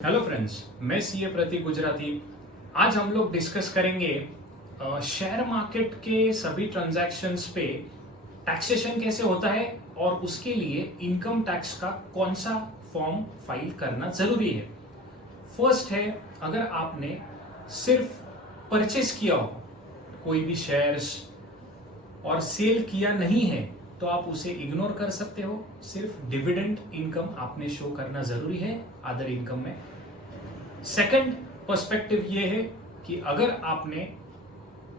Hello friends, मैं CA प्रतीक गुजराती। आज हम लोग डिस्कस करेंगे शेयर मार्केट के सभी ट्रांजैक्शंस पे टैक्सेशन कैसे होता है और उसके लिए इनकम टैक्स का कौन सा फॉर्म फाइल करना जरूरी है। फर्स्ट है, अगर आपने सिर्फ परचेस किया हो कोई भी शेयर्स और सेल किया नहीं है तो आप उसे इग्नोर कर सकते हो। सिर्फ डिविडेंड इनकम आपने शो करना जरूरी है अदर इनकम में। सेकंड पर्सपेक्टिव ये है कि अगर आपने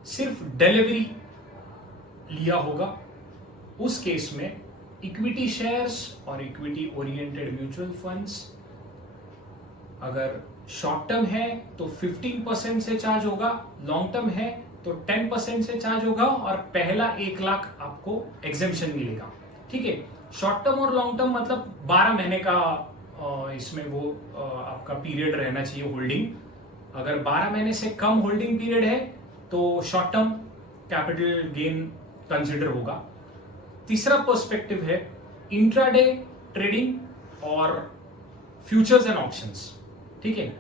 सिर्फ डिलीवरी लिया होगा उस केस में इक्विटी शेयर्स और इक्विटी ओरिएंटेड म्यूचुअल फंड्स अगर शॉर्ट टर्म है तो 15% से चार्ज होगा, लॉन्ग टर्म है तो 10% से चार्ज होगा और पहला 1 लाख आपको एग्जेम्पशन मिलेगा। ठीक है, शॉर्ट टर्म और लॉन्ग टर्म मतलब 12 महीने का इसमें वो आपका पीरियड रहना चाहिए होल्डिंग। अगर 12 महीने से कम होल्डिंग पीरियड है तो short term capital gain consider होगा। तीसरा पर्सपेक्टिव है इंट्राडे ट्रेडिंग और फ्यूचर्स एंड ऑप्शंस। ठीक है,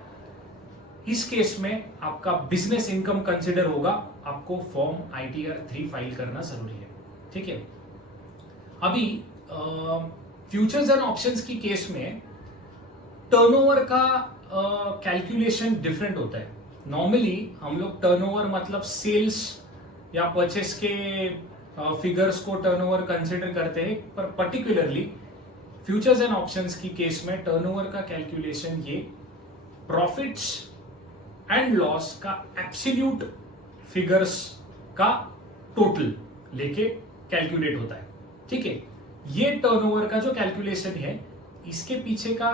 इस केस में आपका बिजनेस इनकम कंसिडर होगा, आपको फॉर्म ITR 3 फाइल करना जरूरी है। ठीक है, अभी फ्यूचर्स एंड ऑप्शंस की केस में टर्नओवर का कैलकुलेशन डिफरेंट होता है। नॉर्मली हम लोग टर्नओवर मतलब सेल्स या परचेस के फिगर्स को टर्नओवर कंसिडर करते हैं, पर पर्टिकुलरली फ्यूचर्स एंड ऑप्शंस की केस में टर्नओवर का कैलकुलेशन ये प्रॉफिट्स एंड लॉस का एब्सोल्यूट फिगर्स का टोटल लेके कैलकुलेट होता है। ठीक है, ये टर्नओवर का जो कैलकुलेशन है इसके पीछे का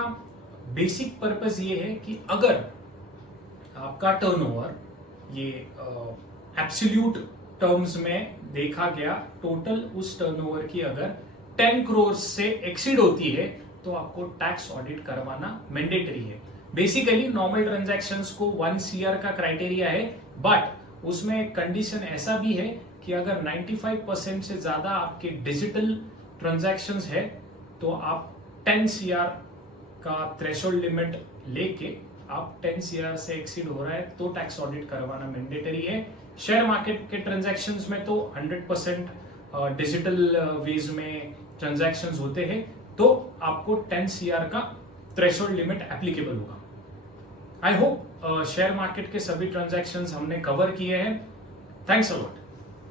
बेसिक पर्पस ये है कि अगर आपका टर्नओवर ये एब्सोल्यूट टर्म्स में देखा गया, टोटल उस टर्नओवर की अगर 10 करोड़ से एक्सीड होती है तो आपको टैक्स ऑडिट करवाना मैंडेटरी है। बेसिकली नॉर्मल ट्रांजैक्शंस को 1 CR का क्राइटेरिया है, बट उसमें एक कंडीशन ऐसा भी है कि अगर 95% से ज्यादा आपके डिजिटल ट्रांजैक्शंस है तो आप 10 CR का थ्रेशोल्ड लिमिट लेके आप 10 CR से एक्सीड हो रहा है तो टैक्स ऑडिट करवाना मैंडेटरी है। शेयर मार्केट के ट्रांजैक्शंस में तो 100% डिजिटल वेज में ट्रांजैक्शंस होते हैं तो आपको 10 CR का थ्रेशोल्ड लिमिट एप्लीकेबल होगा। आई होप शेयर मार्केट के सभी ट्रांजैक्शंस हमने कवर किए हैं। Thanks a lot.